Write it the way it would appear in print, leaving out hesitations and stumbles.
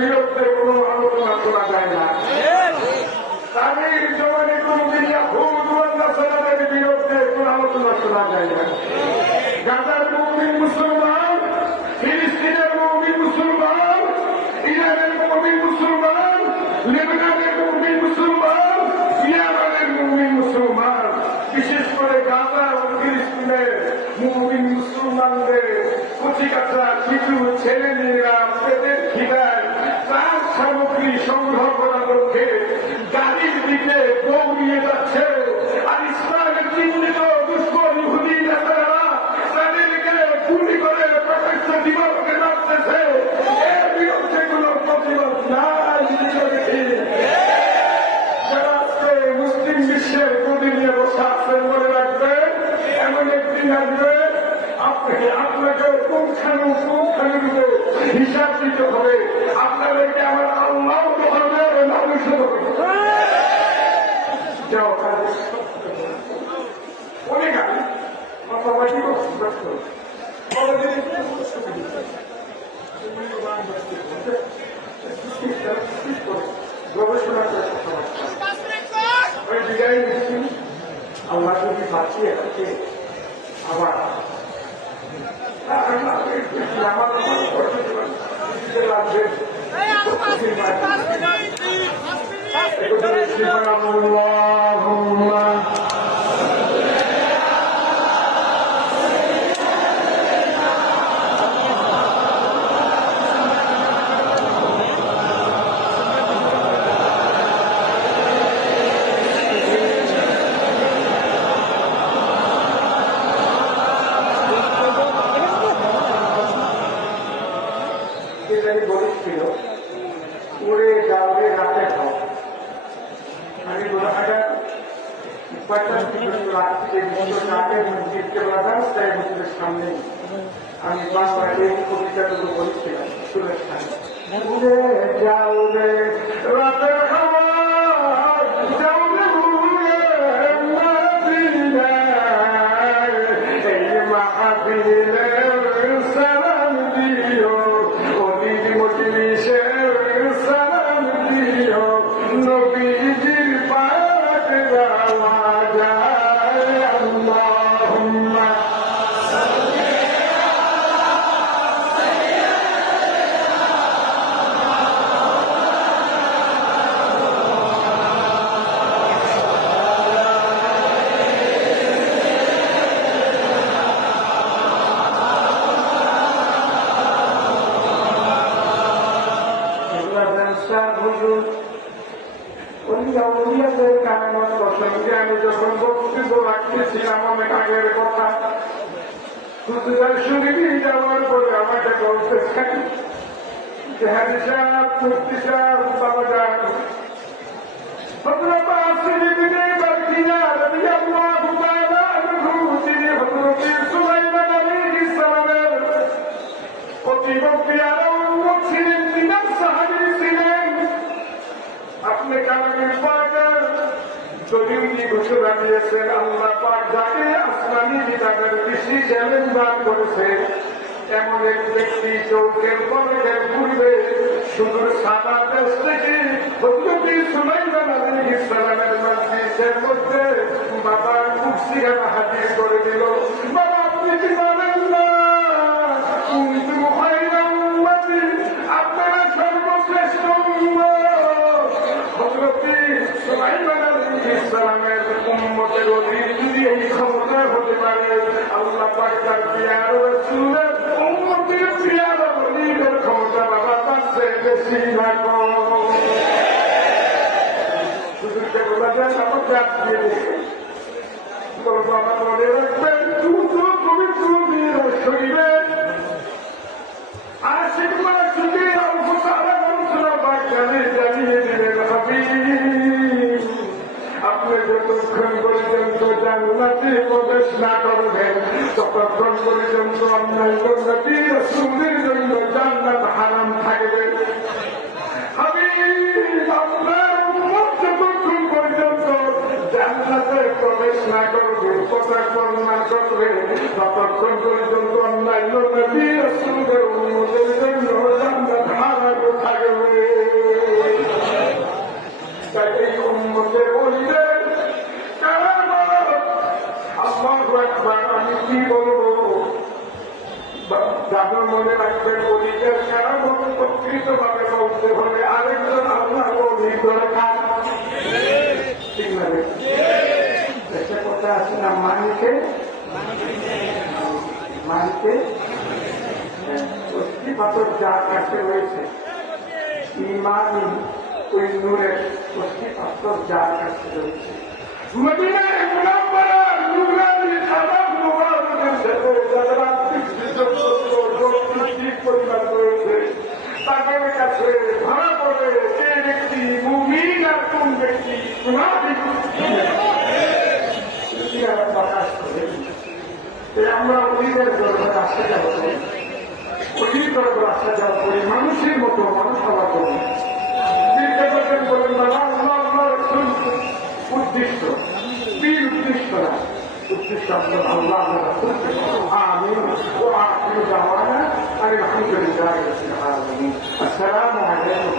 বিরুদ্ধে কোনো আলোচনা করা যায় না। তাদের জমানে কোনদিন ইয়াহুদের বিরুদ্ধে কোনো আলোচনা করা যায় না। গাজার মুমিন মুসলমান, ফিলিস্তিনের মুমিন মুসলমান, ইরানের মুমিন মুসলমান, লেবাননের মুমিন মুসলমান, ইয়ামানের মুমিন মুসলমান, বিশেষ করে গাজা ও ফিলিস্তিনের মুমিন মুসলমানদের কচিকাঁচা শিশু ছেলে মেয়েরা পেটের খিদায় তার সামগ্রী সংগ্রহ করার লক্ষ্যে গাড়ির দিকে দৌড়িয়ে যাচ্ছে। আর ইসলামের চিহ্নিত দুশ্মন ইহুদি নেতারা তাদেরকে গুলি করে প্রকাশ্য দিবসকে মারতেছে। এর বিরুদ্ধে কোন প্রতিবাদ নাই। যারা আজকে মুসলিম বিশ্বের গদি নিয়ে বসে আছেন, মনে রাখবেন এমন একদিন আসবে আপনাকে পুঙ্খানুপুঙ্খানুরূপে হিসাব দিতে হবে। আপনাদেরকে আমার আল্লাহ হবে, মানুষও হবে। অনেক আগে গবেষণা বিদায় নিচ্ছি। আল্লাহ যদি বাঁচিয়ে রাখে আবার বলেছিল উড়ে যাওয়ারে রাতে খাও। আমি গোলাঘাটা সামনে আমি বাংলাকে কবিতাগুলো বলেছিলাম সুরেশ খান। উড়ে যাওরে রাতে খাওয়া যাওরে এই মাহফিলে সালাম দিও, সালাম দিও, নবীজির পাক গাওয়া যায়। আল্লাহুম্মা প্রসঙ্গে আমি যখন বক্তব্য রাখতেছিলাম অনেক আগের কথা, হুজুরের শরীরে যাওয়ার পরে আমাকে বলতেছেন যে হাজি সাহেব, মুফতি সাহেব, বাবা যান আপনি কালামের পাকের যদি উনি ঘোষণা দিয়েছেন আল্লাহ পাক যাকে আসমানি কিতাবের বেশি জ্ঞান দান করেছেন এমন এক ব্যক্তি চৌকের পলকের পূর্বে শুধু সাদা দেশ থেকে হযরত সুলাইমান আলাইহিস সালামের মজলিসের মধ্যে বাবার কুরসিখানা হাজির করে দিল। বাবা আপনি কি জানেন না কুনতুম খায়রা উম্মতি, আপনারা সর্বশ্রেষ্ঠ উম্মত। হযরত সুলাইমান আলাইহিস সালামের উম্মতের অধীন যদি এই ক্ষমতা হতে পারে, আল্লাহ পাক তার প্রিয় রাসূলের উম্মতের প্রিয় নবীর ক্ষমতা বাবা পাচ্ছে বেশি না কম। হুজুরকে বলা যায় আমার জাত দিয়ে দেখে বলবো আমার মনে রাখবেন পবিত্র শরীরে আর সেগুলো শুধু জানিয়ে দিলেন হাবিব আপনি যতক্ষণ পর্যন্ত জান্নাতে প্রবেশ না করবেন ততক্ষণ পর্যন্ত অন্যায় নবী রাসূলের জন্য জান্নাত হারাম থাকবে। হাবিব আপনার উম্মত যতক্ষণ পর্যন্ত জান্নাতে প্রবেশ না করবে, পদার্পণ না করবে, ততক্ষণ পর্যন্ত অন্যায় নবী রাসূলের উম্মতের জন্য যাদের মনে রাখবেন অলিদের কেরামত প্রকৃতভাবে বলতে হলে আরেকজন আল্লাহ অলি দরকার। ঠিক না? একটা কথা আছে না, মানিকে মানিকে অস্থি পাথর যার কাছে রয়েছে, ইমানি ওই নূরের অস্থি পাথর যার কাছে রয়েছে, মদিনায় মুনাওয়ারা নুরানি সাদাত মুবারকের সাথে যারা পরিবার রয়েছে তাদের কাছে ধরা পড়ে কে ব্যক্তি মুমিন আর কোন ব্যক্তি মুনাফিক প্রকাশ করে। আমরা অলিদের দরবার আসা যাওয়া করি, অলির দরবার আসা যাওয়া করি মানুষের মতো, মানুষ হওয়া করি। বিদ্যাপতির বলেন বাবা আল্লাহ আল্লাহ উদ্দেশ্য বীর উদ্দেশ্য না, উদ্দেশ্য আপনার আল্লাহ আমিন ও আখির দাওয়ানা আলহামদুলিল্লাহি রাব্বিল আলামিন। আসসালামু আলাইকুম।